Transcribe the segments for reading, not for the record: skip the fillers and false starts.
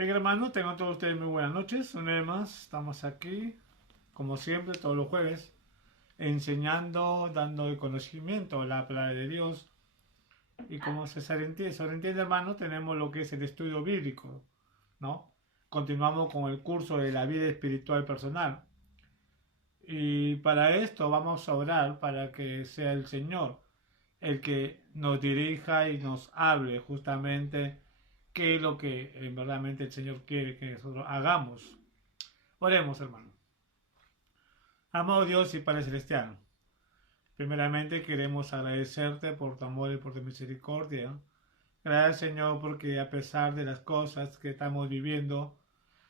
Bien, hermano, tengan todos ustedes muy buenas noches. Una vez más, estamos aquí, como siempre, todos los jueves, enseñando, dando el conocimiento, la palabra de Dios. Y como se sobreentiende, hermano, tenemos lo que es el estudio bíblico, ¿no? Continuamos con el curso de la vida espiritual personal. Y para esto vamos a orar para que sea el Señor el que nos dirija y nos hable justamente qué es lo que verdaderamente el Señor quiere que nosotros hagamos. Oremos, hermano. Amado Dios y Padre Celestial, primeramente queremos agradecerte por tu amor y por tu misericordia. Gracias, Señor, porque a pesar de las cosas que estamos viviendo,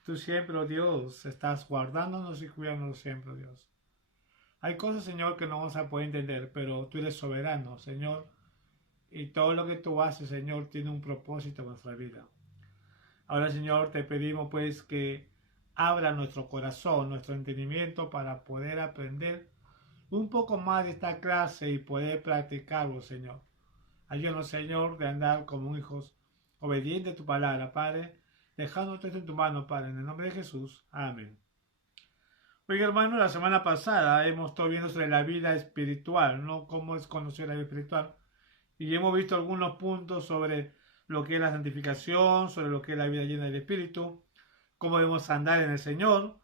tú siempre, oh Dios, estás guardándonos y cuidándonos siempre, oh Dios. Hay cosas, Señor, que no vamos a poder entender, pero tú eres soberano, Señor, y todo lo que tú haces, Señor, tiene un propósito en nuestra vida. Ahora, Señor, te pedimos pues que abra nuestro corazón, nuestro entendimiento para poder aprender un poco más de esta clase y poder practicarlo, Señor. Ayúdanos, Señor, de andar como hijos obedientes a tu palabra, Padre, dejando todo esto en tu mano, Padre, en el nombre de Jesús. Amén. Oye, hermano, la semana pasada hemos estado viendo sobre la vida espiritual, ¿no? Cómo es conocer la vida espiritual. Y hemos visto algunos puntos sobre lo que es la santificación, sobre lo que es la vida llena del Espíritu, cómo debemos andar en el Señor,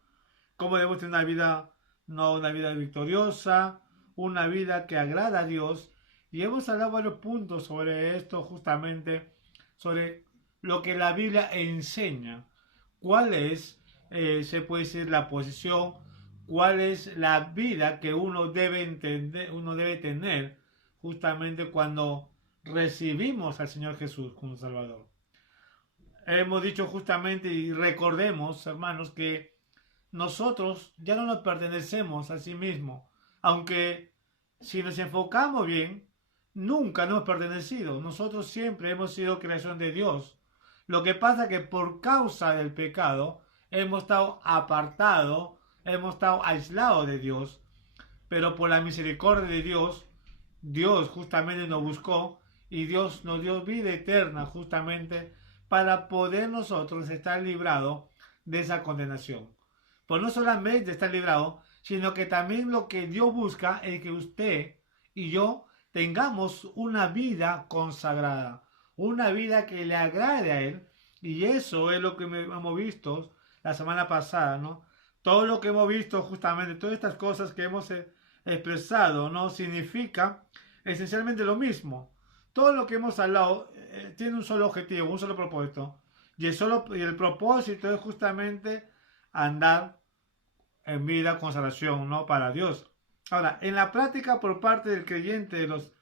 cómo debemos tener una vida, no una vida victoriosa, una vida que agrada a Dios. Y hemos hablado varios puntos sobre esto, justamente, sobre lo que la Biblia enseña, cuál es, se puede decir, la posición, cuál es la vida que uno debe entender, uno debe tener justamente cuando recibimos al Señor Jesús como Salvador. Hemos dicho justamente y recordemos, hermanos, que nosotros ya no nos pertenecemos a sí mismos, aunque si nos enfocamos bien, nunca nos hemos pertenecido. Nosotros siempre hemos sido creación de Dios. Lo que pasa es que por causa del pecado hemos estado apartados, hemos estado aislados de Dios, pero por la misericordia de Dios, Dios justamente nos buscó y Dios nos dio vida eterna justamente para poder nosotros estar librados de esa condenación. Pues no solamente estar librados, sino que también lo que Dios busca es que usted y yo tengamos una vida consagrada, una vida que le agrade a Él. Y eso es lo que hemos visto la semana pasada, ¿no? Todo lo que hemos visto justamente, todas estas cosas que hemos expresado, ¿no? Significa esencialmente lo mismo. Todo lo que hemos hablado tiene un solo objetivo, un solo propósito. Y el propósito es justamente andar en vida consagración, ¿no? Para Dios. Ahora, en la práctica por parte del creyente de los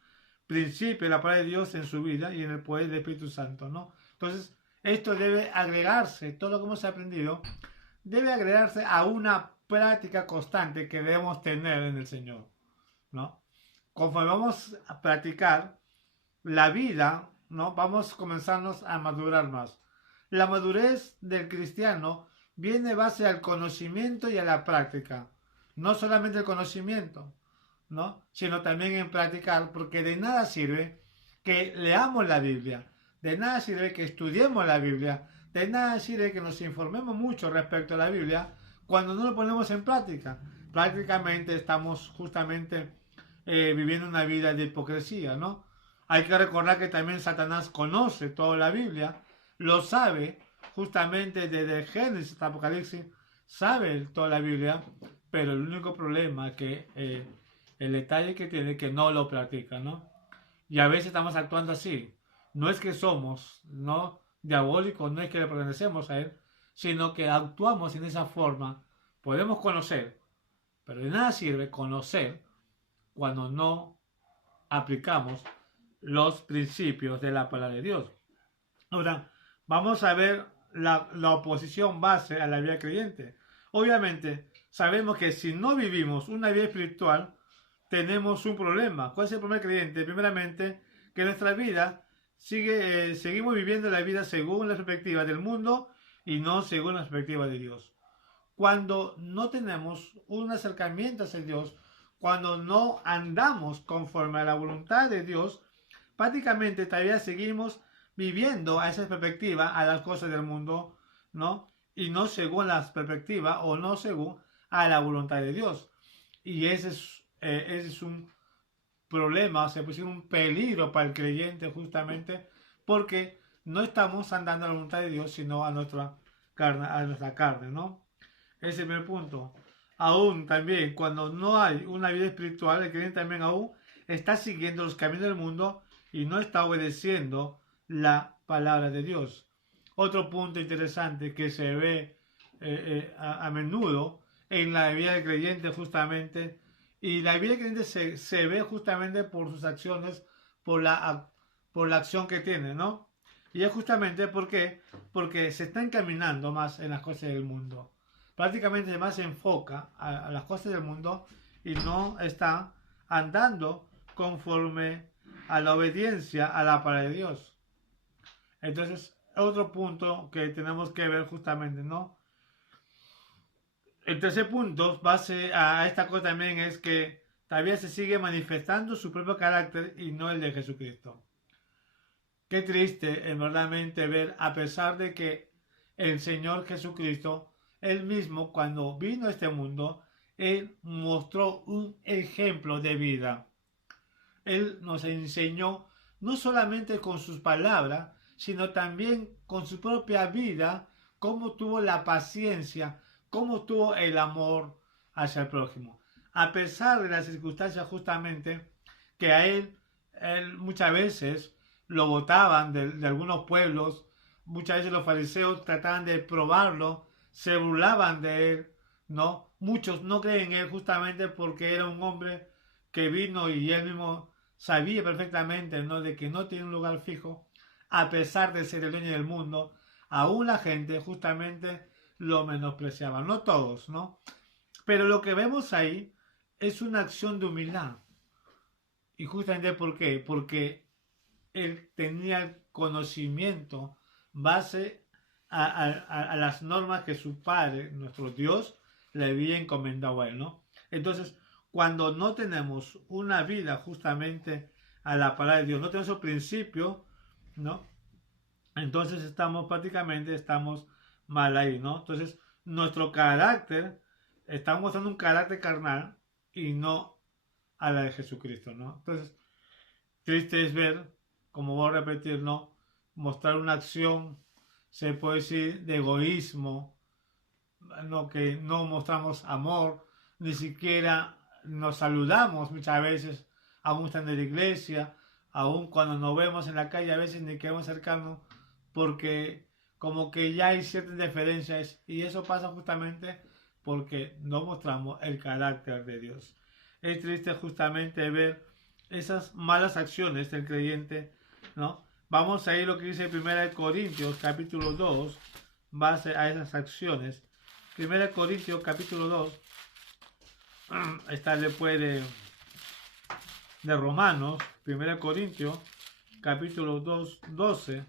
principios de la palabra de Dios en su vida y en el poder del Espíritu Santo, ¿no? Entonces, esto debe agregarse, todo lo que hemos aprendido, debe agregarse a una práctica constante que debemos tener en el Señor, ¿no? Conforme vamos a practicar la vida, ¿no? Vamos a comenzarnos a madurar más. La madurez del cristiano viene base al conocimiento y a la práctica. No solamente el conocimiento, ¿no? Sino también en practicar, porque de nada sirve que leamos la Biblia, de nada sirve que estudiemos la Biblia, de nada sirve que nos informemos mucho respecto a la Biblia cuando no lo ponemos en práctica. Prácticamente estamos justamente viviendo una vida de hipocresía, ¿no? Hay que recordar que también Satanás conoce toda la Biblia, lo sabe justamente desde Génesis hasta Apocalipsis, sabe toda la Biblia, pero el único problema es que el detalle que tiene es que no lo practica, ¿no? Y a veces estamos actuando así. No es que somos, ¿no? Diabólicos, no es que le pertenecemos a él, sino que actuamos en esa forma. Podemos conocer, pero de nada sirve conocer cuando no aplicamos los principios de la palabra de Dios. Ahora, vamos a ver la oposición base a la vida creyente. Obviamente, sabemos que si no vivimos una vida espiritual, tenemos un problema. ¿Cuál es el problema creyente? Primeramente, que nuestra vida seguimos viviendo la vida según la perspectiva del mundo y no según la perspectiva de Dios. Cuando no tenemos un acercamiento hacia Dios, cuando no andamos conforme a la voluntad de Dios, prácticamente todavía seguimos viviendo a esa perspectiva, a las cosas del mundo, ¿no? Y no según las perspectivas o no según a la voluntad de Dios. Y ese es un problema, se puede decir un peligro para el creyente justamente porque no estamos andando a la voluntad de Dios, sino a nuestra carne, ¿no? Ese es el primer punto. Aún también, cuando no hay una vida espiritual, el creyente también aún está siguiendo los caminos del mundo y no está obedeciendo la palabra de Dios. Otro punto interesante que se ve a menudo en la vida del creyente justamente, y la vida del creyente se ve justamente por sus acciones, por la acción que tiene, ¿no? Y es justamente porque se está encaminando más en las cosas del mundo. Prácticamente más se enfoca a las cosas del mundo y no está andando conforme a la obediencia a la palabra de Dios. Entonces, otro punto que tenemos que ver justamente, ¿no? El tercer punto, base a esta cosa también, es que todavía se sigue manifestando su propio carácter y no el de Jesucristo. Qué triste en verdaderamente ver, a pesar de que el Señor Jesucristo, Él mismo, cuando vino a este mundo, Él mostró un ejemplo de vida. Él nos enseñó no solamente con sus palabras, sino también con su propia vida, cómo tuvo la paciencia, cómo tuvo el amor hacia el prójimo. A pesar de las circunstancias justamente que a él muchas veces lo botaban de algunos pueblos, muchas veces los fariseos trataban de probarlo, se burlaban de él, ¿no? Muchos no creen en él justamente porque era un hombre que vino y él mismo sabía perfectamente, ¿no?, de que no tiene un lugar fijo, a pesar de ser el dueño del mundo, aún la gente justamente lo menospreciaba. No todos, ¿no? Pero lo que vemos ahí es una acción de humildad. Y justamente ¿por qué? Porque él tenía conocimiento base a las normas que su padre, nuestro Dios, le había encomendado a él, ¿no? Entonces, cuando no tenemos una vida justamente a la palabra de Dios, no tenemos el principio, ¿no? Entonces estamos mal ahí, ¿no? Entonces, nuestro carácter, estamos mostrando un carácter carnal y no a la de Jesucristo, ¿no? Entonces, triste es ver, como voy a repetir, ¿no?, mostrar una acción, se puede decir, de egoísmo, ¿no?, que no mostramos amor, ni siquiera nos saludamos muchas veces, aún estando en la iglesia, aún cuando nos vemos en la calle, a veces ni queremos acercarnos porque como que ya hay ciertas diferencias y eso pasa justamente porque no mostramos el carácter de Dios. Es triste justamente ver esas malas acciones del creyente, ¿no? Vamos a ir lo que dice 1 Corintios capítulo 2, base a esas acciones. 1 Corintios capítulo 2, está después de Romanos, 1 Corintios capítulo 2, 12.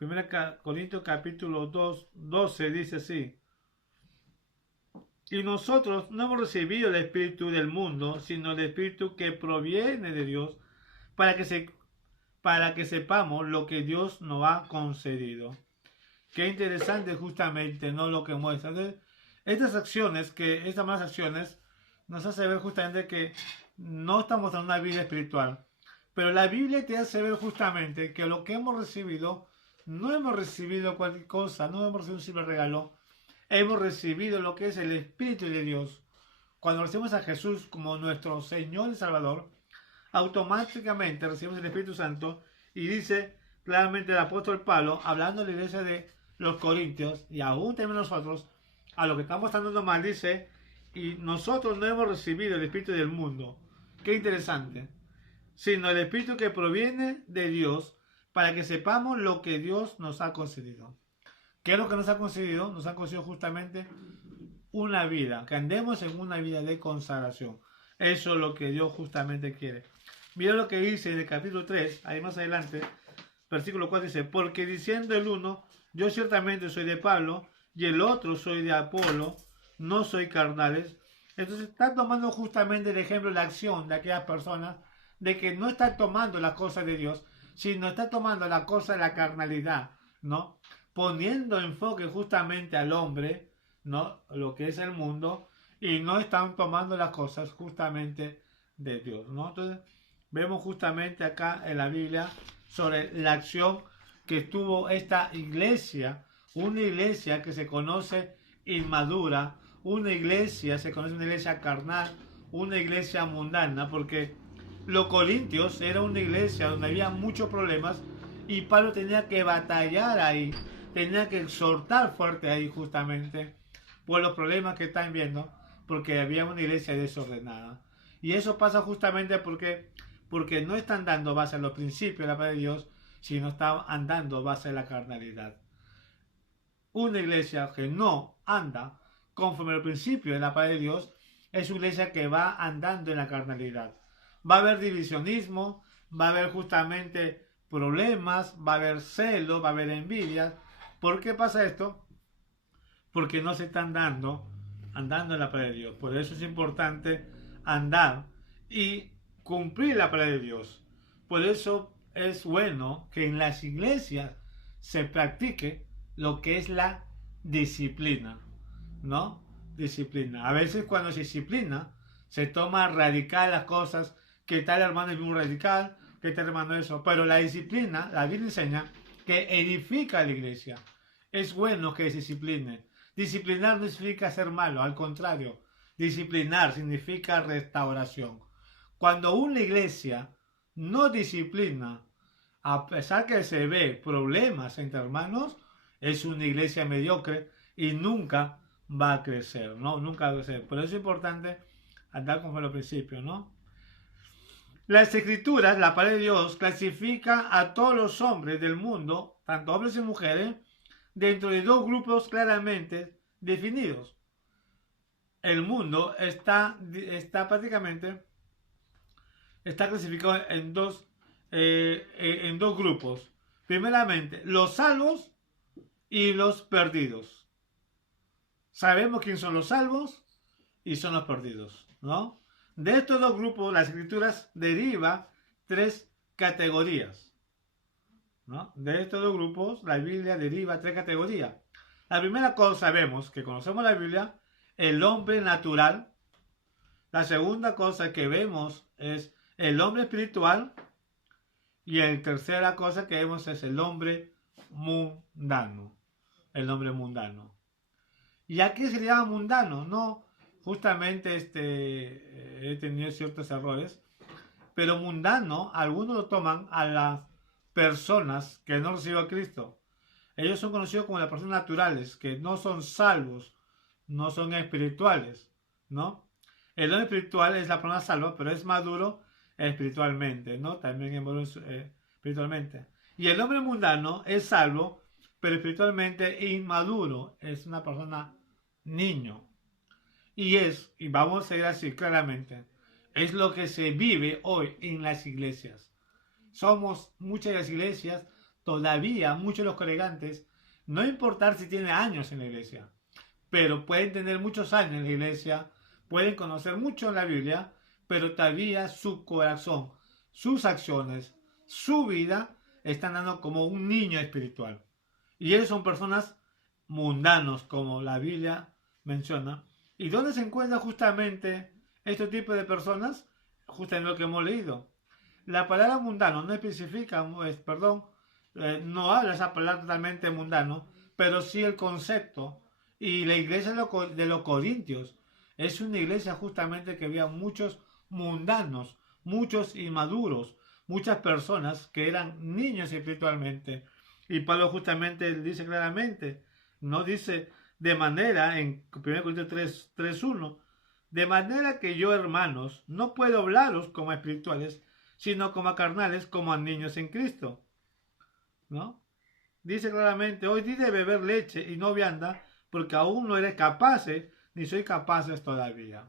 1 Corintios capítulo 2, 12 dice así: y nosotros no hemos recibido el espíritu del mundo, sino el espíritu que proviene de Dios, para que sepamos lo que Dios nos ha concedido. Qué interesante justamente, ¿no?, lo que muestra. Entonces, estas malas acciones nos hace ver justamente que no estamos en una vida espiritual. Pero la Biblia te hace ver justamente que lo que hemos recibido, no hemos recibido cualquier cosa, no hemos recibido un simple regalo, hemos recibido lo que es el Espíritu de Dios. Cuando recibimos a Jesús como nuestro Señor y Salvador, automáticamente recibimos el Espíritu Santo y dice claramente el apóstol Pablo, hablando a la iglesia de los Corintios y aún también nosotros, a lo que estamos andando mal, dice, y nosotros no hemos recibido el Espíritu del mundo. Qué interesante. Sino el Espíritu que proviene de Dios, para que sepamos lo que Dios nos ha concedido. ¿Qué es lo que nos ha concedido? Nos ha concedido justamente una vida, que andemos en una vida de consagración. Eso es lo que Dios justamente quiere. Mira lo que dice en el capítulo 3, ahí más adelante, versículo 4 dice: porque diciendo el uno, yo ciertamente soy de Pablo, y el otro soy de Apolo, no soy carnales. Entonces está tomando justamente el ejemplo de la acción de aquellas personas, de que no están tomando las cosas de Dios, sino está tomando la cosa de la carnalidad, ¿no? Poniendo enfoque justamente al hombre, ¿no? Lo que es el mundo, y no están tomando las cosas justamente de Dios, ¿no? Entonces, vemos justamente acá en la Biblia sobre la acción que tuvo esta iglesia, una iglesia que se conoce inmadura, una iglesia, se conoce una iglesia carnal, una iglesia mundana, porque los Corintios era una iglesia donde había muchos problemas y Pablo tenía que batallar ahí, tenía que exhortar fuerte ahí justamente por los problemas que están viendo, porque había una iglesia desordenada. Y eso pasa justamente porque no están dando base a los principios de la palabra de Dios, sino están andando base a la carnalidad. Una iglesia que no anda conforme al principio de la palabra de Dios es una iglesia que va andando en la carnalidad. Va a haber divisionismo, va a haber justamente problemas, va a haber celos, va a haber envidia. ¿Por qué pasa esto? Porque no se están andando en la palabra de Dios. Por eso es importante andar y cumplir la palabra de Dios. Por eso es bueno que en las iglesias se practique lo que es la disciplina, ¿no? Disciplina. A veces cuando se disciplina, se toma radical las cosas, que tal hermano es muy radical, que tal hermano eso. Pero la disciplina, la Biblia enseña que edifica a la iglesia. Es bueno que se discipline. Disciplinar no significa ser malo, al contrario. Disciplinar significa restauración. Cuando una iglesia no disciplina, a pesar que se ve problemas entre hermanos, es una iglesia mediocre y nunca va a crecer, ¿no? Nunca va a crecer. Por eso es importante andar conforme los principios, ¿no? Las escrituras, la palabra de Dios, clasifica a todos los hombres del mundo, tanto hombres y mujeres, dentro de dos grupos claramente definidos. El mundo está prácticamente está clasificado en dos grupos. Primeramente, los salvos y los perdidos. Sabemos quién son los salvos y son los perdidos, ¿no? De estos dos grupos, las escrituras deriva tres categorías, ¿no? De estos dos grupos, la Biblia deriva tres categorías. La primera cosa, sabemos que conocemos la Biblia, el hombre natural. La segunda cosa que vemos es el hombre espiritual. Y la tercera cosa que vemos es el hombre mundano. El hombre mundano. ¿Y a qué se le llama mundano? No, justamente he tenido ciertos errores. Pero mundano, algunos lo toman a las personas que no reciben a Cristo. Ellos son conocidos como las personas naturales, que no son salvos, no son espirituales, ¿no? El hombre espiritual es la persona salva, pero es maduro espiritualmente, ¿no? También es maduro espiritualmente. Y el hombre mundano es salvo, pero espiritualmente inmaduro, es una persona niño. Y vamos a ir así claramente, es lo que se vive hoy en las iglesias. Somos muchas de las iglesias, todavía muchos de los congregantes, no importar si tienen años en la iglesia, pero pueden tener muchos años en la iglesia, pueden conocer mucho en la Biblia, pero todavía su corazón, sus acciones, su vida están dando como un niño espiritual. Y ellos son personas mundanos, como la Biblia menciona. ¿Y dónde se encuentra justamente este tipo de personas? Justo en lo que hemos leído. La palabra mundano no especifica, no habla esa palabra totalmente mundano, pero sí el concepto. Y la iglesia de los Corintios es una iglesia justamente que había muchos mundanos, muchos inmaduros, muchas personas que eran niños espiritualmente. Y Pablo justamente dice claramente, no dice de manera, en 1 Corintios 3:1, de manera que yo, hermanos, no puedo hablaros como espirituales, sino como a carnales, como a niños en Cristo, ¿no? Dice claramente, hoy di de beber leche y no vianda, porque aún no eres capaces, ni soy capaces todavía.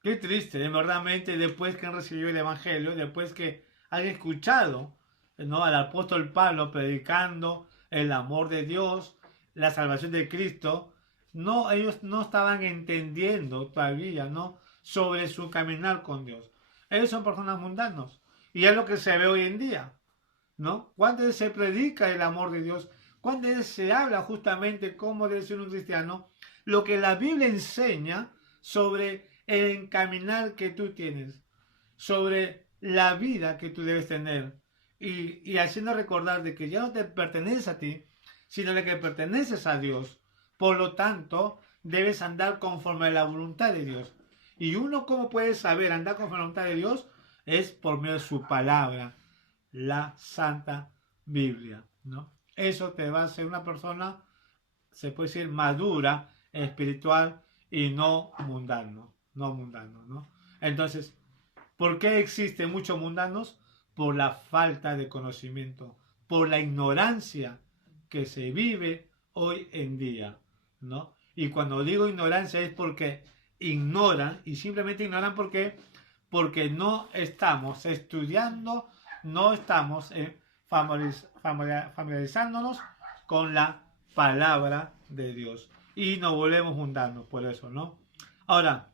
Qué triste, verdaderamente, después que han recibido el Evangelio, después que han escuchado, ¿no?, al apóstol Pablo predicando el amor de Dios, la salvación de Cristo, no, ellos no estaban entendiendo todavía, ¿no?, sobre su caminar con Dios. Ellos son personas mundanos, Y es lo que se ve hoy en día, ¿no? Cuando se predica el amor de Dios, cuando se habla justamente cómo debe ser un cristiano, lo que la Biblia enseña sobre el encaminar que tú tienes, sobre la vida que tú debes tener, y haciendo recordar de que ya no te perteneces a ti, sino de que perteneces a Dios. Por lo tanto, debes andar conforme a la voluntad de Dios. Y uno, ¿cómo puede saber andar conforme a la voluntad de Dios? Es por medio de su palabra, la Santa Biblia, ¿no? Eso te va a hacer una persona, se puede decir, madura, espiritual y no mundano, ¿no? Entonces, ¿por qué existen muchos mundanos? Por la falta de conocimiento, por la ignorancia que se vive hoy en día, ¿no? Y cuando digo ignorancia es porque ignoran, y simplemente ignoran porque no estamos estudiando, no estamos familiarizándonos con la palabra de Dios. Y nos volvemos mundanos por eso, ¿no? Ahora,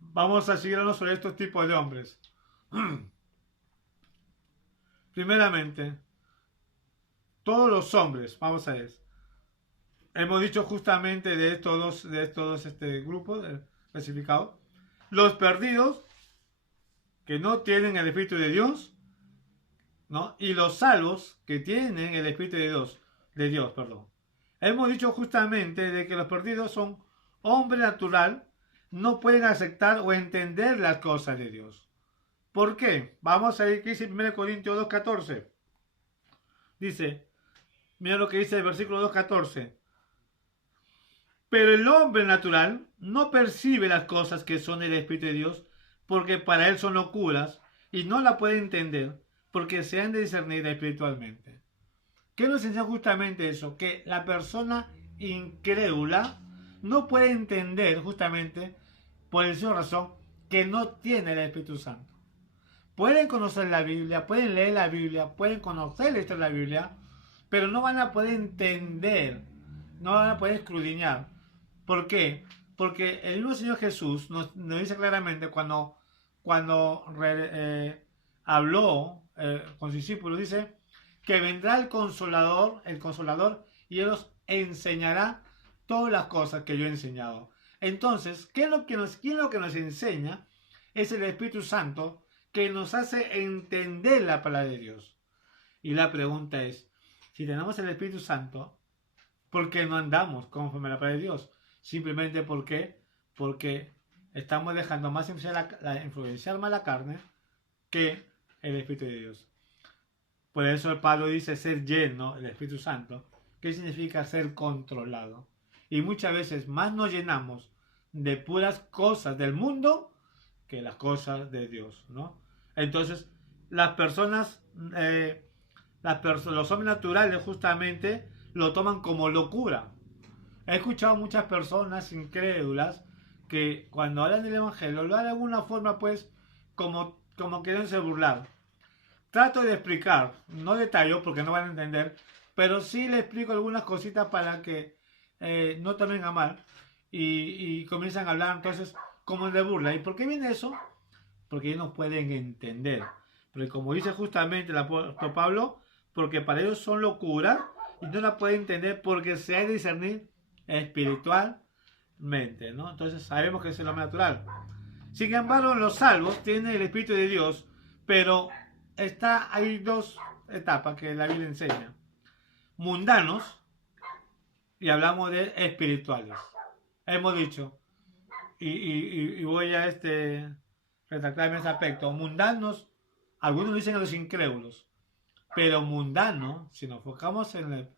vamos a seguir hablando sobre estos tipos de hombres. Primeramente, todos los hombres, vamos a ver. Hemos dicho justamente de estos dos grupos clasificados. Los perdidos, que no tienen el Espíritu de Dios, ¿no? Y los salvos, que tienen el Espíritu de Dios, perdón. Hemos dicho justamente de que los perdidos son hombre natural, no pueden aceptar o entender las cosas de Dios. ¿Por qué? Vamos a ver qué dice 1 Corintios 2.14. Dice, mira lo que dice el versículo 2.14. Pero el hombre natural no percibe las cosas que son del Espíritu de Dios, porque para él son locuras, y no la puede entender, porque se han de discernir espiritualmente. ¿Qué nos enseña justamente eso? Que la persona incrédula no puede entender justamente por esa razón que no tiene el Espíritu Santo. Pueden conocer la Biblia, pueden leer la Biblia, pueden conocer esto de la Biblia, pero no van a poder entender, no van a poder escudriñar. ¿Por qué? Porque el mismo Señor Jesús nos dice claramente cuando habló con sus discípulos, dice que vendrá el Consolador, y Él os enseñará todas las cosas que yo he enseñado. Entonces, ¿qué es lo que nos enseña? Es el Espíritu Santo, que nos hace entender la palabra de Dios. Y la pregunta es, si tenemos el Espíritu Santo, ¿por qué no andamos conforme a la palabra de Dios? Simplemente porque estamos dejando más influenciar más la carne que el Espíritu de Dios. Por eso el Pablo dice ser lleno del Espíritu Santo, que significa ser controlado. Y muchas veces más nos llenamos de puras cosas del mundo que las cosas de Dios, ¿no? Entonces, las personas, los hombres naturales justamente lo toman como locura. He escuchado muchas personas incrédulas que cuando hablan del Evangelio lo hablan de alguna forma pues como queriéndose burlar. Trato de explicar, no detallo porque no van a entender, pero sí le explico algunas cositas para que no tomen a mal y comienzan a hablar entonces como de burla. ¿Y por qué viene eso? Porque ellos no pueden entender. Porque como dice justamente el apóstol Pablo, porque para ellos son locuras y no la pueden entender porque se ha de discernir espiritualmente, ¿no? Entonces sabemos que es el hombre natural. Sin embargo, los salvos tienen el Espíritu de Dios, pero hay dos etapas que la Biblia enseña. Mundanos y hablamos de espirituales. Hemos dicho, y voy a retractarme ese aspecto. Mundanos, algunos dicen a los incrédulos, pero mundano, si nos enfocamos en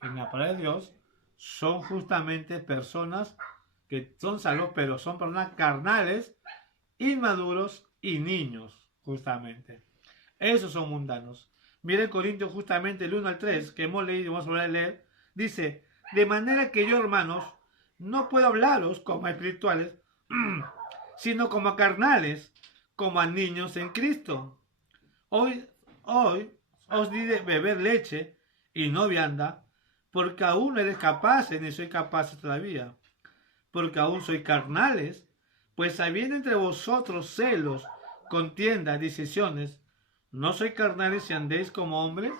la palabra de Dios, son justamente personas que son salvos, pero son personas carnales, inmaduros y niños, justamente. Esos son mundanos. Miren Corintios justamente el 1 al 3, que hemos leído y vamos a volver a leer, dice, de manera que yo, hermanos, no puedo hablaros como a espirituales, sino como a carnales, como a niños en Cristo. Hoy os di de beber leche y no vianda, porque aún no eres capaces, ni soy capaces todavía, porque aún sois carnales, pues habiendo entre vosotros celos contiendas, disensiones, ¿no sois carnales y andéis como hombres?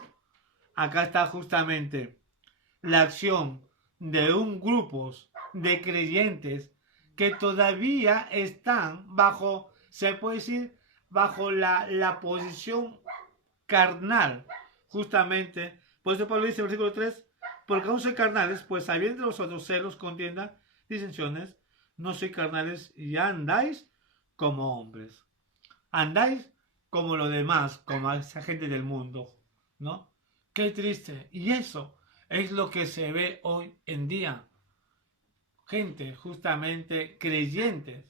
Acá está justamente la acción de un grupo de creyentes que todavía están bajo, se puede decir, bajo la posición carnal, justamente. Por eso Pablo dice en el versículo 3, porque aún sois carnales, pues habiendo vosotros celos, contiendas, disensiones, no sois carnales y andáis como hombres. Andáis como los demás, como esa gente del mundo, ¿no? Qué triste. Y eso es lo que se ve hoy en día. Gente, justamente creyentes,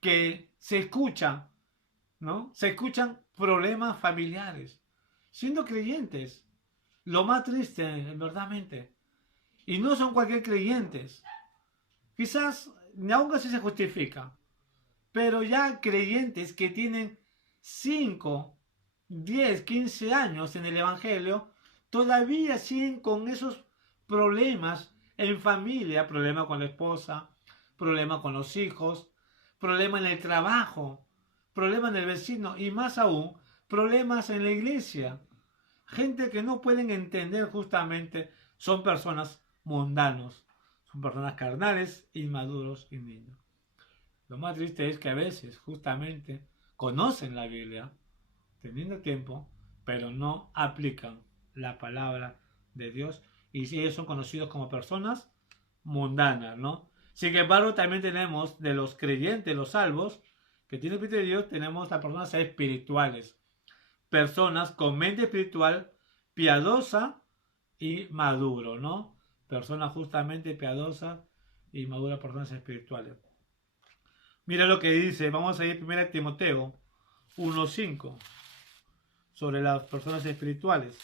que se escuchan, ¿no? Se escuchan problemas familiares, siendo creyentes. Lo más triste, verdaderamente. Y no son cualquier creyentes. Quizás, aún así se justifica. Pero ya creyentes que tienen 5, 10, 15 años en el Evangelio, todavía siguen con esos problemas en familia, problema con la esposa, problema con los hijos, problema en el trabajo, problema en el vecino y más aún, problemas en la iglesia. Gente que no pueden entender justamente, son personas mundanos, son personas carnales, inmaduros y niños. Lo más triste es que a veces justamente conocen la Biblia, teniendo tiempo, pero no aplican la palabra de Dios y ellos son conocidos como personas mundanas, ¿no? Sin embargo, también tenemos de los creyentes, los salvos, que tienen el Espíritu de Dios, tenemos a personas espirituales, personas con mente espiritual piadosa y maduro, ¿no? Personas justamente piadosas y maduras, personas espirituales. Mira lo que dice, vamos a ir primero a Timoteo 1:5 sobre las personas espirituales.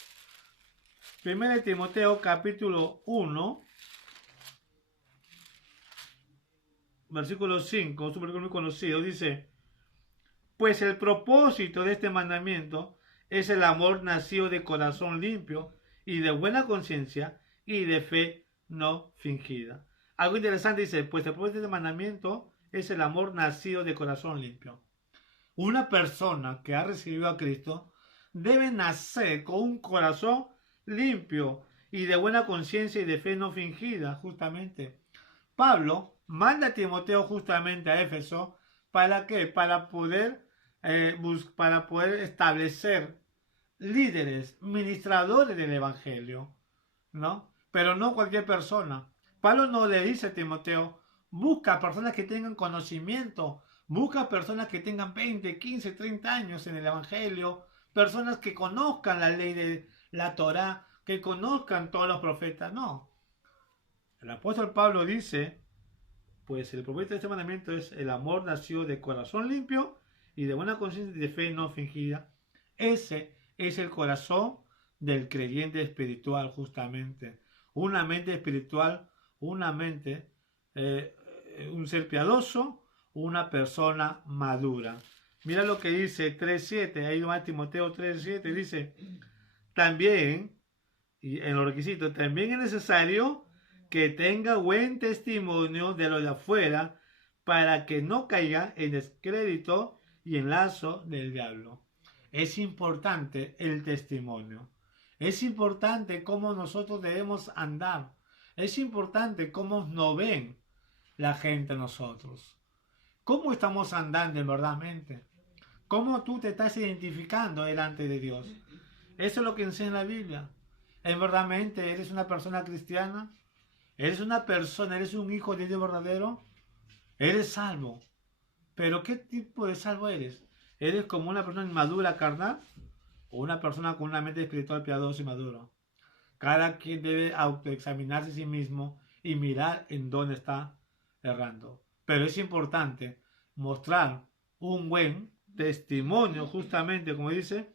Primero Timoteo capítulo 1, versículo 5, un versículo muy conocido, dice: pues el propósito de este mandamiento es el amor nacido de corazón limpio y de buena conciencia y de fe no fingida. Algo interesante dice, pues el propósito de este mandamiento es el amor nacido de corazón limpio. Una persona que ha recibido a Cristo debe nacer con un corazón limpio y de buena conciencia y de fe no fingida, justamente. Pablo manda a Timoteo justamente a Éfeso, ¿para qué? Para poder establecer líderes, ministradores del Evangelio, ¿no? Pero no cualquier persona. Pablo no le dice a Timoteo, busca personas que tengan conocimiento, busca personas que tengan 20, 15, 30 años en el Evangelio, personas que conozcan la ley de la Torá, que conozcan todos los profetas. No. El apóstol Pablo dice, pues el propósito de este mandamiento es el amor nacido de corazón limpio y de buena conciencia y de fe no fingida. Ese es el corazón del creyente espiritual, justamente. Una mente espiritual, una mente, un ser piadoso, una persona madura. Mira lo que dice 3.7, ahí va Timoteo 3.7, dice, también, y en los requisitos, también es necesario que tenga buen testimonio de lo de afuera para que no caiga en descrédito y en lazo del diablo. Es importante el testimonio. Es importante cómo nosotros debemos andar. Es importante cómo nos ven la gente a nosotros. ¿Cómo estamos andando verdaderamente? ¿Cómo tú te estás identificando delante de Dios? Eso es lo que enseña la Biblia. ¿En verdaderamente eres una persona cristiana? ¿Eres una persona, eres un hijo de Dios verdadero? ¿Eres salvo? ¿Pero qué tipo de salvo eres? ¿Eres como una persona inmadura carnal? ¿O una persona con una mente espiritual piadosa y madura? Cada quien debe autoexaminarse a sí mismo y mirar en dónde está errando. Pero es importante mostrar un buen testimonio, justamente como dice,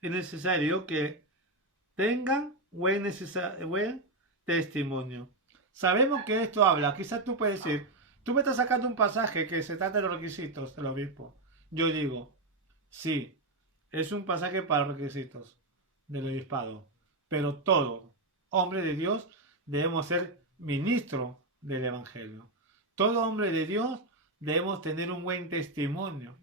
es necesario que tengan buen testimonio. Sabemos que esto habla, quizás tú puedes decir, tú me estás sacando un pasaje que se trata de los requisitos del obispo. Yo digo, sí, es un pasaje para los requisitos del obispado, pero todo hombre de Dios debemos ser ministro del Evangelio. Todo hombre de Dios debemos tener un buen testimonio.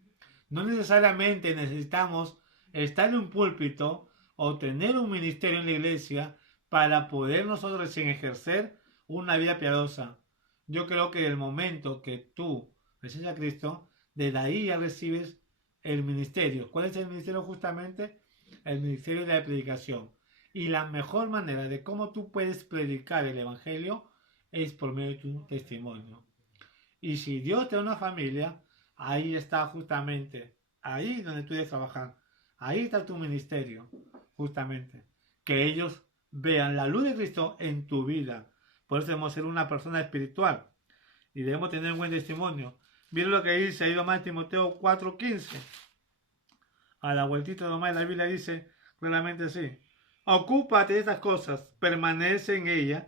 No necesariamente necesitamos estar en un púlpito o tener un ministerio en la iglesia para poder nosotros recién ejercer una vida piadosa. Yo creo que el momento que tú recibes a Cristo, desde ahí ya recibes el ministerio. ¿Cuál es el ministerio justamente? El ministerio de la predicación. Y la mejor manera de cómo tú puedes predicar el Evangelio es por medio de tu testimonio. Y si Dios te da una familia, ahí está justamente, ahí donde tú debes trabajar. Ahí está tu ministerio, justamente. Que ellos vean la luz de Cristo en tu vida. Por eso debemos ser una persona espiritual. Y debemos tener un buen testimonio. Miren lo que dice ahí nomás Timoteo 4:15. A la vueltita nomás la Biblia dice claramente así. Ocúpate de estas cosas, permanece en ellas,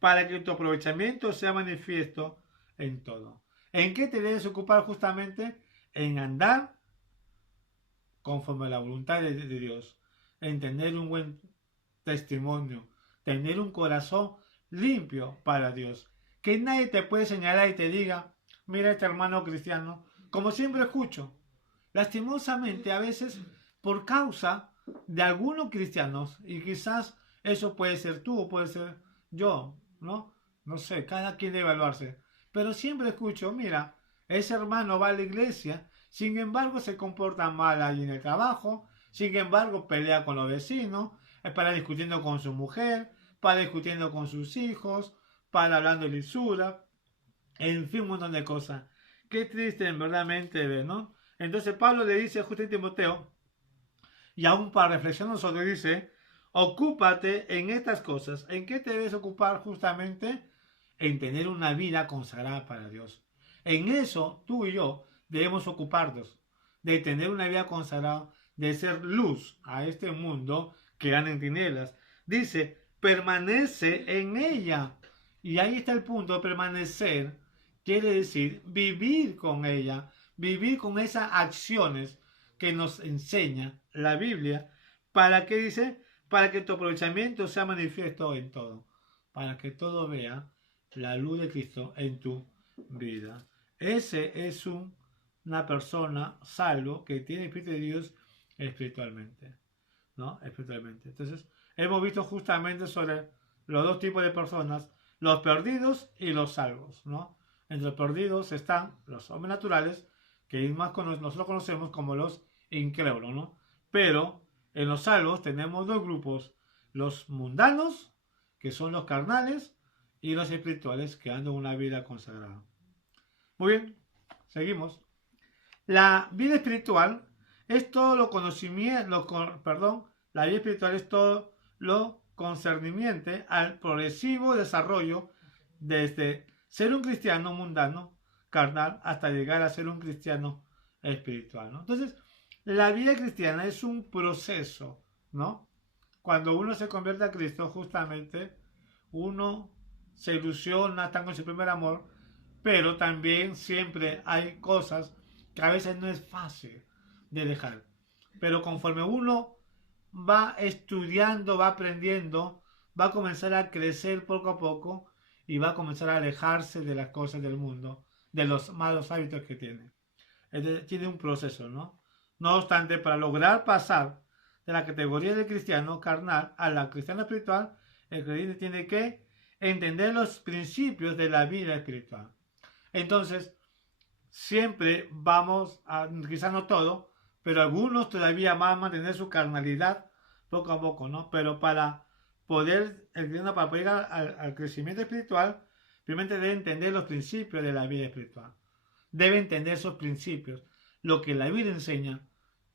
para que tu aprovechamiento sea manifiesto en todo. ¿En qué te debes ocupar justamente? En andar conforme a la voluntad de Dios, en tener un buen testimonio, tener un corazón limpio para Dios. Que nadie te puede señalar y te diga, mira este hermano cristiano, como siempre escucho. Lastimosamente, a veces, por causa de algunos cristianos, y quizás eso puede ser tú o puede ser yo, ¿no? No sé, cada quien debe evaluarse. Pero siempre escucho, mira, ese hermano va a la iglesia, sin embargo se comporta mal ahí en el trabajo, sin embargo pelea con los vecinos, para discutiendo con su mujer, para discutiendo con sus hijos, para hablando de lisura, en fin, un montón de cosas. Qué triste en verdaderamente ver, ¿no? Entonces Pablo le dice justo a Timoteo, y aún para reflexionar nosotros dice, ocúpate en estas cosas. ¿En qué te debes ocupar justamente? En tener una vida consagrada para Dios. En eso tú y yo debemos ocuparnos, de tener una vida consagrada, de ser luz a este mundo que anda en tinieblas. Dice, permanece en ella. Y ahí está el punto, permanecer quiere decir vivir con ella, vivir con esas acciones que nos enseña la Biblia. ¿Para qué dice? Para que tu aprovechamiento sea manifiesto en todo. Para que todo vea la luz de Cristo en tu vida. Ese es una persona salvo que tiene el Espíritu de Dios espiritualmente. ¿No? Espiritualmente. Entonces, hemos visto justamente sobre los dos tipos de personas, los perdidos y los salvos, ¿no? Entre los perdidos están los hombres naturales, que nosotros conocemos como los incrédulos, ¿no? Pero en los salvos tenemos dos grupos, los mundanos, que son los carnales, y los espirituales, que andan una vida consagrada. Muy bien, seguimos. La vida espiritual es todo lo conocimiento, la vida espiritual es todo lo concerniente al progresivo desarrollo desde ser un cristiano mundano, carnal, hasta llegar a ser un cristiano espiritual, ¿no? Entonces, la vida cristiana es un proceso, ¿no? Cuando uno se convierte a Cristo, justamente, uno se ilusiona, está con su primer amor, pero también siempre hay cosas que a veces no es fácil de dejar. Pero conforme uno va estudiando, va aprendiendo, va a comenzar a crecer poco a poco y va a comenzar a alejarse de las cosas del mundo, de los malos hábitos que tiene. Entonces, tiene un proceso, ¿no? No obstante, para lograr pasar de la categoría del cristiano carnal a la cristiana espiritual, el creyente tiene que entender los principios de la vida espiritual. Entonces, siempre vamos a, quizás no todo, pero algunos todavía van a mantener su carnalidad poco a poco, ¿no? Pero para poder, para poder llegar al crecimiento espiritual, primero debe entender los principios de la vida espiritual. Debe entender esos principios. Lo que la Biblia enseña,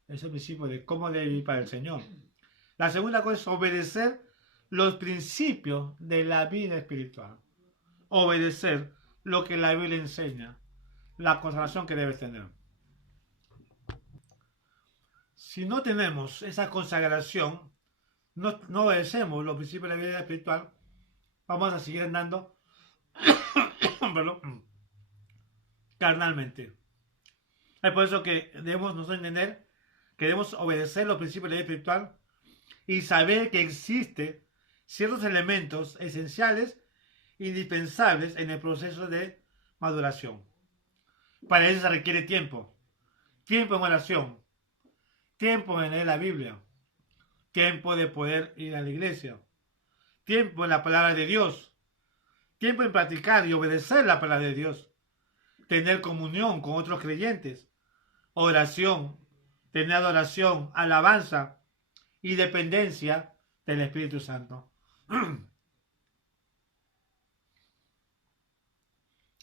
esos principios de cómo debe vivir para el Señor. La segunda cosa es obedecer los principios de la vida espiritual. Obedecer lo que la Biblia enseña. La consagración que debes tener. Si no tenemos esa consagración, no obedecemos los principios de la vida espiritual, vamos a seguir andando carnalmente. Es por eso que debemos nosotros entender que debemos obedecer los principios de la vida espiritual y saber que existen ciertos elementos esenciales, indispensables en el proceso de maduración. Para eso se requiere tiempo. tiempo en oración, tiempo en leer la Biblia, tiempo de poder ir a la iglesia, tiempo en la palabra de Dios, tiempo en practicar y obedecer la palabra de Dios, tener comunión con otros creyentes, oración, tener adoración, alabanza y dependencia del Espíritu Santo.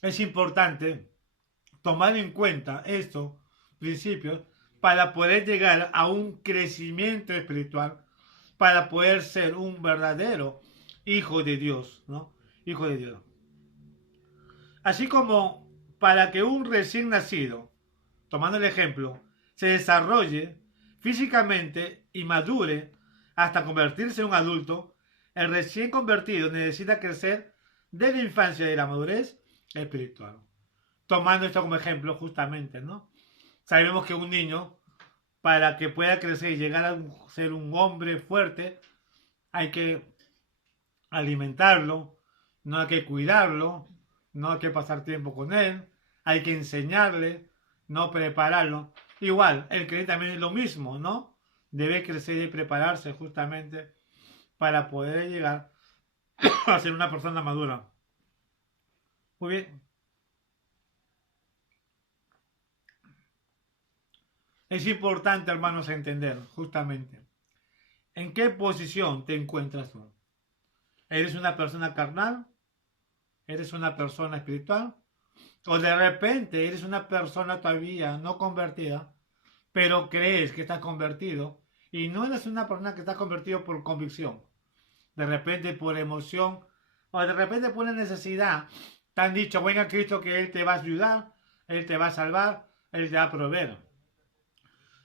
Es importante tomar en cuenta estos principios para poder llegar a un crecimiento espiritual, para poder ser un verdadero hijo de Dios, ¿no? Hijo de Dios. Así como para que un recién nacido, tomando el ejemplo, se desarrolle físicamente y madure hasta convertirse en un adulto, el recién convertido necesita crecer de la infancia y de la madurez espiritual. Tomando esto como ejemplo justamente, ¿no? Sabemos que un niño, para que pueda crecer y llegar a ser un hombre fuerte, hay que alimentarlo, no hay que cuidarlo, no hay que pasar tiempo con él, hay que enseñarle, no prepararlo. Igual, el creyente también es lo mismo, ¿no? Debe crecer y prepararse justamente para poder llegar a ser una persona madura. Muy bien. Es importante, hermanos, entender justamente en qué posición te encuentras tú. ¿Eres una persona carnal? ¿Eres una persona espiritual? ¿O de repente eres una persona todavía no convertida, pero crees que estás convertido y no eres una persona que está convertido por convicción? De repente por emoción o de repente por necesidad. Te han dicho, venga Cristo, que Él te va a ayudar, Él te va a salvar, Él te va a proveer.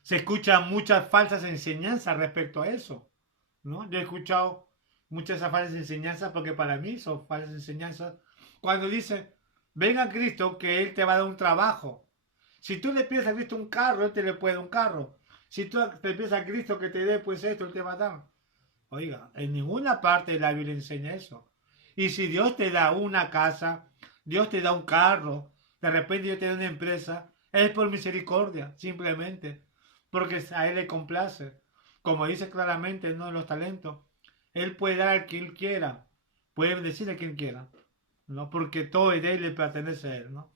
Se escuchan muchas falsas enseñanzas respecto a eso, ¿no? Yo he escuchado muchas falsas enseñanzas porque para mí son falsas enseñanzas. Cuando dice, venga a Cristo que Él te va a dar un trabajo. Si tú le pides a Cristo un carro, Él te le puede dar un carro. Si tú le pides a Cristo que te dé pues esto, Él te va a dar. Oiga, en ninguna parte de la Biblia enseña eso. Y si Dios te da una casa, Dios te da un carro, de repente Dios te da una empresa, es por misericordia, simplemente. Porque a Él le complace. Como dice claramente, no en los talentos. Él puede dar al que Él quiera. Puede bendecir a quien quiera. ¿No? Porque todo de Él le pertenece a Él, ¿no?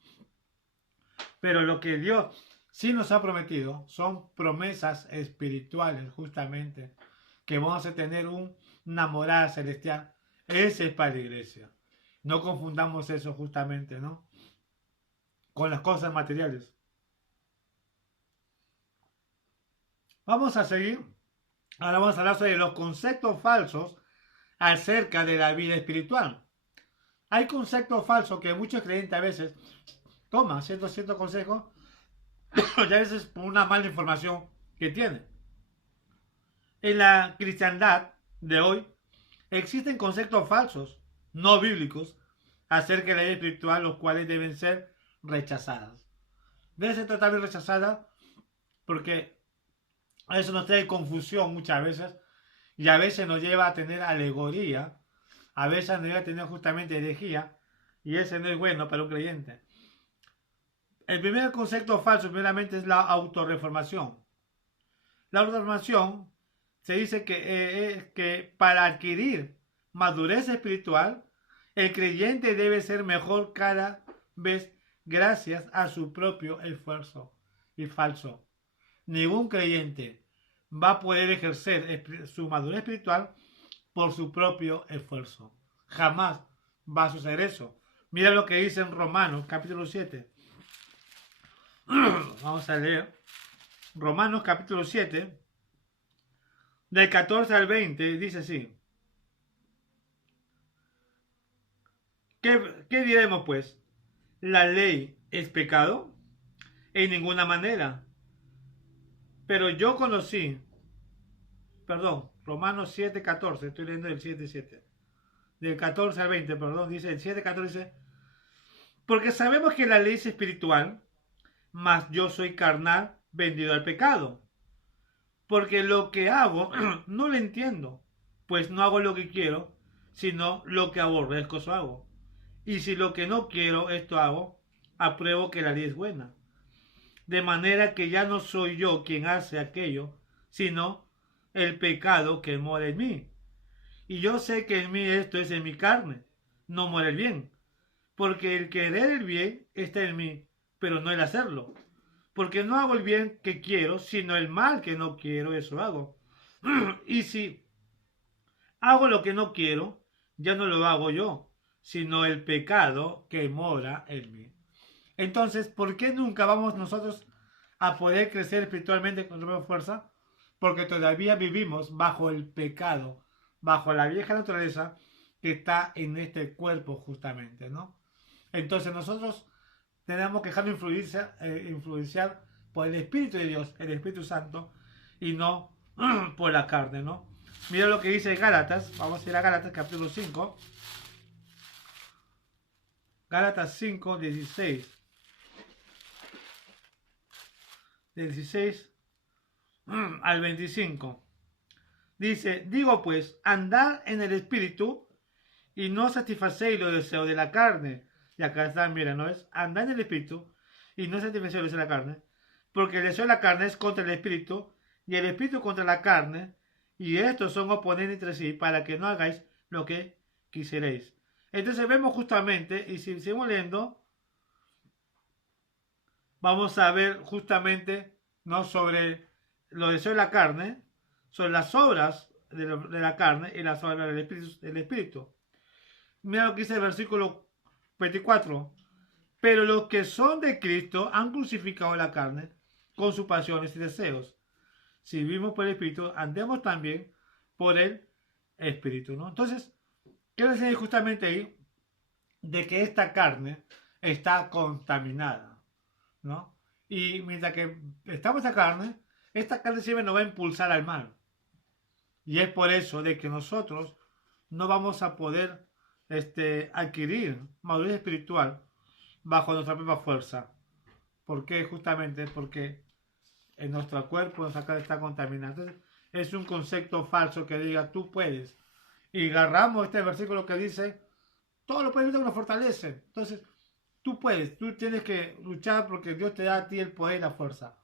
Pero lo que Dios sí nos ha prometido son promesas espirituales, justamente. Que vamos a tener una morada celestial. Ese es para la iglesia. No confundamos eso justamente, ¿no? Con las cosas materiales. Vamos a seguir. Ahora vamos a hablar sobre los conceptos falsos acerca de la vida espiritual. Hay conceptos falsos que muchos creyentes a veces toman ciertos consejos y a veces por una mala información que tienen. En la cristiandad de hoy existen conceptos falsos, no bíblicos, acerca de la vida espiritual, los cuales deben ser rechazadas. Deben ser totalmente rechazadas porque eso nos trae confusión muchas veces y a veces nos lleva a tener alegoría, a veces nos lleva a tener justamente herejía y ese no es bueno para un creyente. El primer concepto falso primeramente es la autorreformación. La autorreformación se dice que para adquirir madurez espiritual, el creyente debe ser mejor cada vez gracias a su propio esfuerzo. Y falso. Ningún creyente va a poder ejercer su madurez espiritual por su propio esfuerzo. Jamás va a suceder eso. Mira lo que dice en Romanos capítulo 7. Vamos a leer. Romanos capítulo 7. Del 14 al 20 dice así. ¿Qué diremos pues? ¿La ley es pecado? En ninguna manera. Pero yo conocí, Romanos 7, 14, estoy leyendo el 7, 7. Del 14 al 20, dice el 7, 14, dice, porque sabemos que la ley es espiritual, mas yo soy carnal, vendido al pecado. Porque lo que hago no lo entiendo, pues no hago lo que quiero, sino lo que aborrezco eso hago. Y si lo que no quiero, esto hago, apruebo que la ley es buena. de manera que ya no soy yo quien hace aquello, sino el pecado que mora en mí. Y yo sé que en mí esto es en mi carne, no mora el bien, porque el querer el bien está en mí, pero no el hacerlo. Porque no hago el bien que quiero, sino el mal que no quiero, eso hago. Y si hago lo que no quiero, ya no lo hago yo, sino el pecado que mora en mí. Entonces, ¿por qué nunca vamos nosotros a poder crecer espiritualmente con nueva fuerza? Porque todavía vivimos bajo el pecado, bajo la vieja naturaleza que está en este cuerpo justamente, ¿no? Entonces nosotros tenemos que dejarnos influenciar por el Espíritu de Dios, el Espíritu Santo, y no por la carne, ¿no? Mira lo que dice Gálatas, vamos a ir a Gálatas capítulo 5, Gálatas 5, 16. 16 al 25. Dice, digo pues, andad en el Espíritu y no satisfacéis los deseos de la carne. Y acá está, mira, no es, andad en el Espíritu y no satisfacéis los deseos de la carne, porque el deseo de la carne es contra el Espíritu y el Espíritu contra la carne, y estos son oponentes entre sí para que no hagáis lo que quisierais. Entonces vemos justamente, y si seguimos leyendo, vamos a ver justamente, ¿no?, sobre los deseos de la carne, sobre las obras de la carne y las obras del Espíritu. Mira lo que dice el versículo 24. Pero los que son de Cristo han crucificado la carne con sus pasiones y deseos. Si vivimos por el Espíritu, andemos también por el Espíritu, ¿no? Entonces, quiero decir justamente ahí de que esta carne está contaminada, ¿no? Y mientras que estamos en esta carne siempre nos va a impulsar al mal. Y es por eso de que nosotros no vamos a poder adquirir madurez espiritual bajo nuestra propia fuerza. ¿Por qué? Justamente porque en nuestro cuerpo nuestra carne está contaminada. Entonces, es un concepto falso que diga tú puedes. Y agarramos este versículo que dice todo lo puedes, nos fortalece. Entonces, tú puedes, tú tienes que luchar porque Dios te da a ti el poder y la fuerza.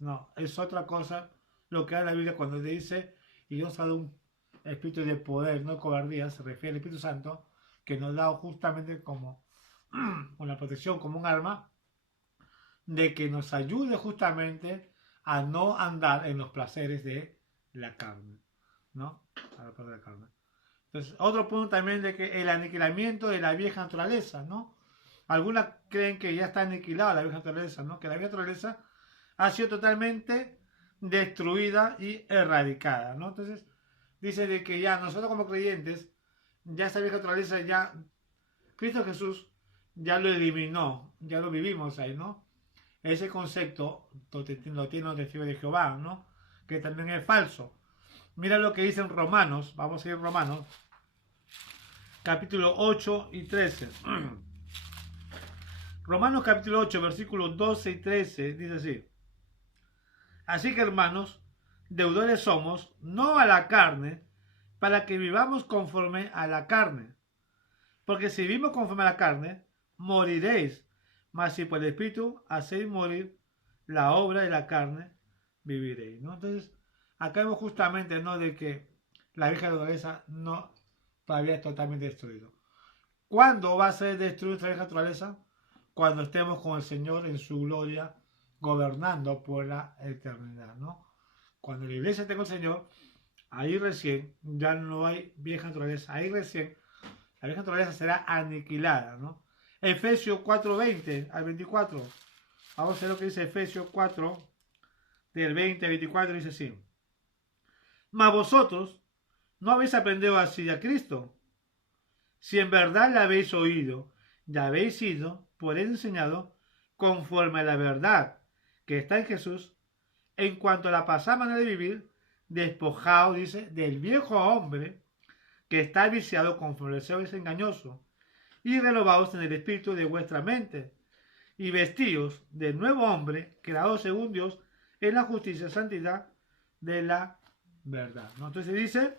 No, es otra cosa lo que da la Biblia cuando dice, y Dios ha dado un espíritu de poder, no cobardía, se refiere al Espíritu Santo, que nos da justamente como una protección, como un arma, de que nos ayude justamente a no andar en los placeres de la carne, ¿no? A la parte de la carne. Entonces, otro punto también de que el aniquilamiento de la vieja naturaleza, ¿no? Algunas creen que ya está aniquilada la vieja naturaleza, ¿no? Que la vieja naturaleza ha sido totalmente destruida y erradicada, ¿no? Entonces, dice de que ya nosotros como creyentes, ya esta vieja naturaleza, ya Cristo Jesús ya lo eliminó, ya lo vivimos ahí, ¿no? Ese concepto lo tiene los testigos de Jehová, ¿no? Que también es falso. Mira lo que dice en Romanos, vamos a ir en Romanos, capítulo 8 y 13. Romanos capítulo 8, versículos 12 y 13, dice así. Así que hermanos, deudores somos, no a la carne, para que vivamos conforme a la carne. Porque si vivimos conforme a la carne, moriréis. Mas si por el Espíritu hacéis morir la obra de la carne, viviréis, ¿no? Entonces, acá vemos justamente, ¿no?, de que la vieja naturaleza no todavía es totalmente destruido. ¿Cuándo va a ser destruida esta vieja naturaleza? Cuando estemos con el Señor en su gloria, gobernando por la eternidad, ¿no? Cuando la iglesia esté con el Señor, ahí recién ya no hay vieja naturaleza, ahí recién la vieja naturaleza será aniquilada, ¿no? Efesios 4:20 al 24. Vamos a ver lo que dice Efesios 4, del 20 al 24, dice así. Mas vosotros no habéis aprendido así a Cristo. Si en verdad la habéis oído, ya habéis sido por él enseñado conforme a la verdad que está en Jesús, en cuanto a la pasada manera de vivir, despojado, dice, del viejo hombre que está viciado conforme el deseo es engañoso, y renovaos en el espíritu de vuestra mente, y vestíos del nuevo hombre, creado según Dios, en la justicia y santidad de la verdad, ¿no? Entonces dice,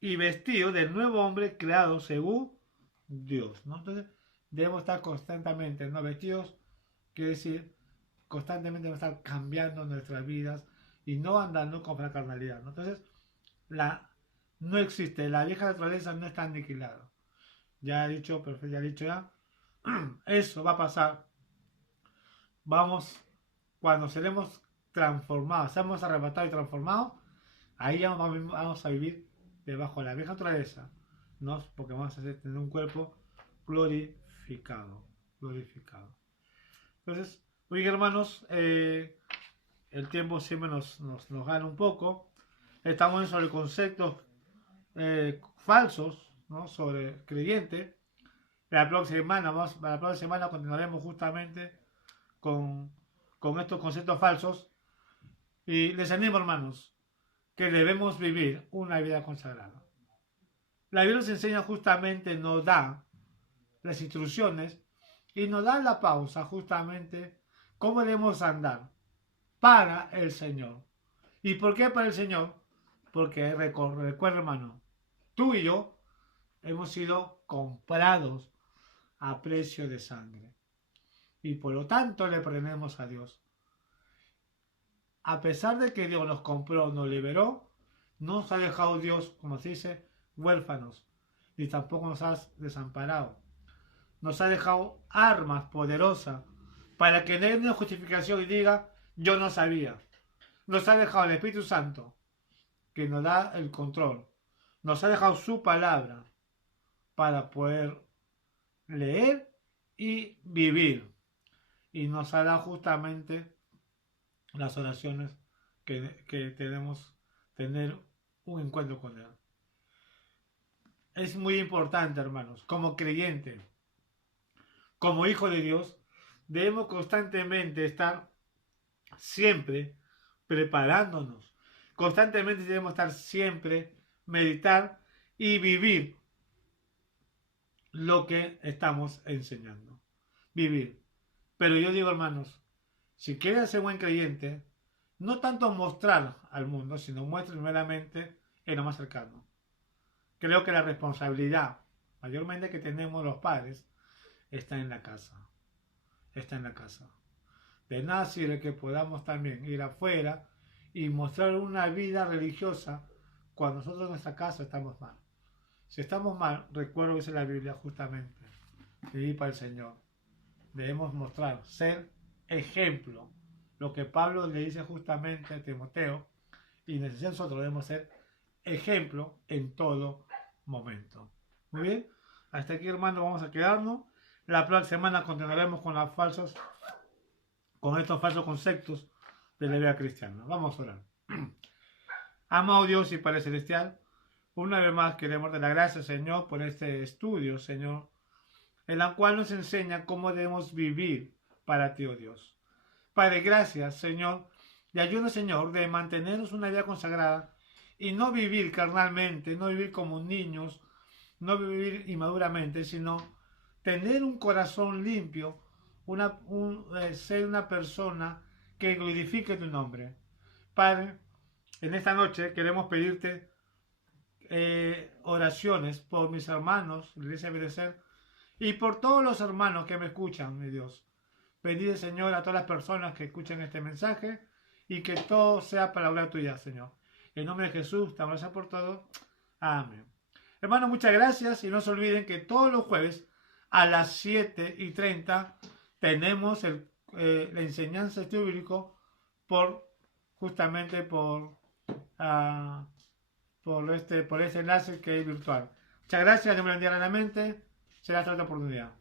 y vestíos del nuevo hombre, creado según Dios, ¿no? Entonces debemos estar constantemente, ¿no?, vestidos, quiere decir, constantemente va a estar cambiando nuestras vidas y no andando con la carnalidad, ¿no? Entonces, no existe, la vieja naturaleza no está aniquilada. Ya he dicho, perfecto, ya he dicho ya. Eso va a pasar. Vamos, cuando seremos transformados, seamos arrebatados y transformados, ahí vamos a vivir debajo de la vieja naturaleza, ¿no? Porque vamos a tener un cuerpo glorificado. Glorificado. Entonces, muy hermanos, el tiempo siempre nos gana un poco. Estamos sobre conceptos falsos, ¿no? Sobre creyente. La próxima semana continuaremos justamente con estos conceptos falsos. Y les animo, hermanos, que debemos vivir una vida consagrada. La Biblia nos enseña justamente, nos da las instrucciones y nos da la pausa justamente cómo debemos andar para el Señor. ¿Y por qué para el Señor? Porque recuerda, hermano, tú y yo hemos sido comprados a precio de sangre y por lo tanto le pertenecemos a Dios. A pesar de que Dios nos compró, nos liberó, no nos ha dejado Dios, como se dice, huérfanos, ni tampoco nos ha desamparado. Nos ha dejado armas poderosas para que dé una justificación y diga, yo no sabía. Nos ha dejado el Espíritu Santo, que nos da el control. Nos ha dejado su palabra para poder leer y vivir. Y nos ha dado justamente las oraciones que tenemos tener un encuentro con Él. Es muy importante, hermanos, como creyente, como hijo de Dios, debemos constantemente estar siempre preparándonos. Constantemente debemos estar siempre, meditar y vivir lo que estamos enseñando. Vivir. Pero yo digo, hermanos, si quieres ser buen creyente, no tanto mostrar al mundo, sino muestre primeramente en lo más cercano. Creo que la responsabilidad, mayormente que tenemos los padres, está en la casa. Está en la casa. De nada sirve que podamos también ir afuera y mostrar una vida religiosa cuando nosotros en nuestra casa estamos mal. Si estamos mal, recuerdo que dice la Biblia justamente, vivir para el Señor. Debemos mostrar, ser ejemplo. Lo que Pablo le dice justamente a Timoteo, y nosotros debemos ser ejemplo en todo momento. Muy bien, hasta aquí, hermano, vamos a quedarnos. La próxima semana continuaremos con estos falsos conceptos de la vida cristiana. Vamos a orar. Amado Dios y Padre Celestial, una vez más queremos dar las gracias, Señor, por este estudio, Señor, en la cual nos enseña cómo debemos vivir para ti, oh Dios. Padre, gracias, Señor, y ayúdanos, Señor, de mantenernos una vida consagrada y no vivir carnalmente, no vivir como niños, no vivir inmaduramente, sino tener un corazón limpio, ser una persona que glorifique tu nombre. Padre, en esta noche queremos pedirte oraciones por mis hermanos, la Iglesia Berecer, y por todos los hermanos que me escuchan, mi Dios. Bendice, Señor, a todas las personas que escuchan este mensaje y que todo sea para la gloria tuya, Señor. En nombre de Jesús, te abrazo por todo. Amén. Hermanos, muchas gracias y no se olviden que todos los jueves a las 7:30 tenemos la enseñanza de estudio bíblico justamente por este enlace que es virtual. Muchas gracias, Dios me bendiga grandemente. Será hasta otra oportunidad.